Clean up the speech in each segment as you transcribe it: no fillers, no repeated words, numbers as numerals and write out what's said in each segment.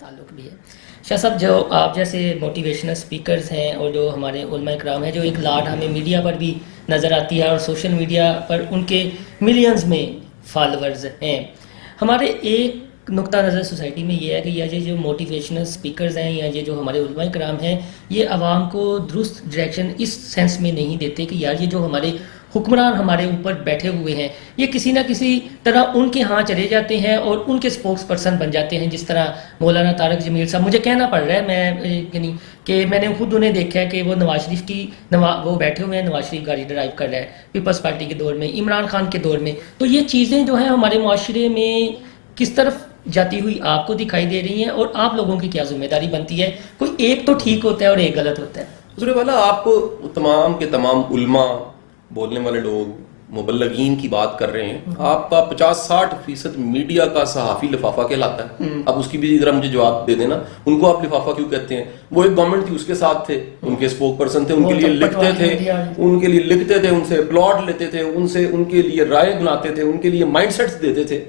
تعلق بھی ہے. شاہ صاحب جو آپ جیسے موٹیویشنل اسپیکرز ہیں اور جو ہمارے علماء کرام ہیں جو ایک لاٹ ہمیں میڈیا پر بھی نظر آتی ہے اور سوشل میڈیا پر ان کے ملینز میں فالوورز ہیں, ہمارے ایک نقطہ نظر سوسائٹی میں یہ ہے کہ یہ جو موٹیویشنل اسپیکرز ہیں یا یہ جو ہمارے علماء کرام ہیں یہ عوام کو درست ڈائریکشن اس سینس میں نہیں دیتے کہ یار یہ جو ہمارے حکمران ہمارے اوپر بیٹھے ہوئے ہیں یہ کسی نہ کسی طرح ان کے ہاں چلے جاتے ہیں اور ان کے اسپوکس پرسن بن جاتے ہیں. جس طرح مولانا طارق جمیل صاحب, مجھے کہنا پڑ رہا ہے میں یعنی کہ میں نے خود انہیں دیکھا ہے کہ وہ نواز شریف کی وہ بیٹھے ہوئے ہیں, نواز شریف گاڑی ڈرائیو کر رہا ہے پیپلز پارٹی کے دور میں, عمران خان کے دور میں. تو یہ چیزیں جو ہیں ہمارے معاشرے میں کس طرف جاتی ہوئی آپ کو دکھائی دے رہی ہیں اور آپ لوگوں کی کیا ذمہ داری بنتی ہے؟ کوئی ایک تو ٹھیک ہوتا ہے اور ایک غلط ہوتا ہے. حضور والا آپ تمام کے تمام علماء, بولنے والے لوگ, مبلغین کی بات کر رہے ہیں. آپ کا 50-60% میڈیا کا صحافی لفافہ کہلاتا ہے. اب اس کی بھی ذرا مجھے جواب دے دینا, ان کو آپ لفافہ کیوں کہتے ہیں؟ وہ ایک گورنمنٹ تھی, اس کے ساتھ تھے, ان کے اسپوک پرسن تھے, ان کے لیے لکھتے تھے, ان سے پلاٹ لیتے تھے, ان کے لیے رائے بناتے تھے, ان کے لیے مائنڈ سیٹس دیتے تھے.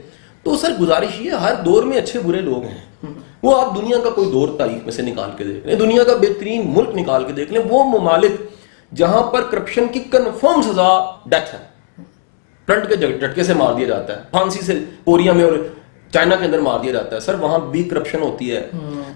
تو سر گزارش یہ, ہر دور میں اچھے برے لوگ ہیں. وہ آپ دنیا کا کوئی دور تاریخ میں سے نکال کے دیکھ لیں, دنیا کا بہترین ملک نکال کے دیکھ لیں, وہ ممالک جہاں پر کرپشن کی کنفرم سزا ڈیتھ ہے, کرنٹ کے جھٹکے سے مار دیا جاتا ہے, پھانسی سے کوریا میں اور چائنا کے اندر مار دیا جاتا ہے, سر وہاں بھی کرپشن ہوتی ہے.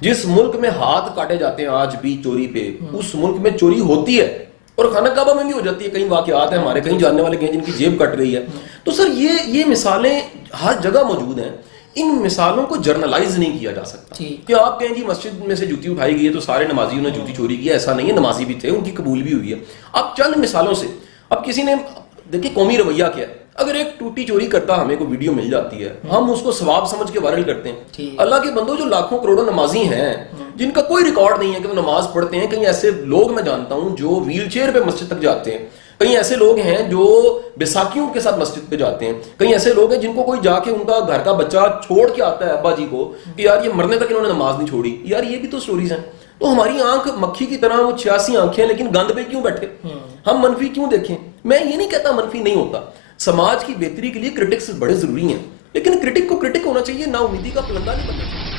جس ملک میں ہاتھ کاٹے جاتے ہیں آج بھی چوری پہ, اس ملک میں چوری ہوتی ہے, اور خانہ کعبہ میں بھی ہو جاتی ہے. کئی واقعات ہیں ہمارے, کہیں جاننے والے گئے جن کی جیب کٹ گئی ہے. تو سر یہ مثالیں ہر جگہ موجود ہیں. ان مثالوں کو جرنلائز نہیں کیا جا سکتا کہ آپ کہیں جی مسجد میں سے جوتی اٹھائی گئی ہے تو سارے نمازیوں نے جوتی چوری کی. ایسا نہیں ہے, نمازی بھی تھے, ان کی قبول بھی ہوئی ہے. اب چند مثالوں سے, اب کسی نے دیکھیں قومی رویہ کیا ہے, اگر ایک ٹوٹی چوری کرتا ہمیں کوئی ویڈیو مل جاتی ہے, ہم اس کو ثواب سمجھ کے وائرل کرتے ہیں. اللہ کے بندوں جو لاکھوں کروڑوں نمازی ہیں جن کا کوئی ریکارڈ نہیں ہے کہ وہ نماز پڑھتے ہیں, کہیں ایسے لوگ میں جانتا ہوں جو ویل چیئر پہ مسجد تک جاتے ہیں, کہیں ایسے لوگ ہیں جو بیساکھیوں کے ساتھ مسجد پہ جاتے ہیں, کہیں ایسے لوگ ہیں جن کو کوئی جا کے ان کا گھر کا بچہ چھوڑ کے آتا ہے ابا جی کو کہ یار یہ مرنے تک انہوں نے نماز نہیں چھوڑی. یار یہ بھی تو سٹوریز ہیں. تو ہماری آنکھ مکھی کی طرح, وہ 86 آنکھیں, لیکن گند پہ کیوں بیٹھے, ہم منفی کیوں دیکھیں؟ میں یہ نہیں کہتا منفی نہیں ہوتا, سماج کی بہتری کے لیے کرٹکس بڑے ضروری ہیں, لیکن کرٹک کو کرٹک ہونا چاہیے, نا امیدی کا پلندہ نہیں بننا چاہیے.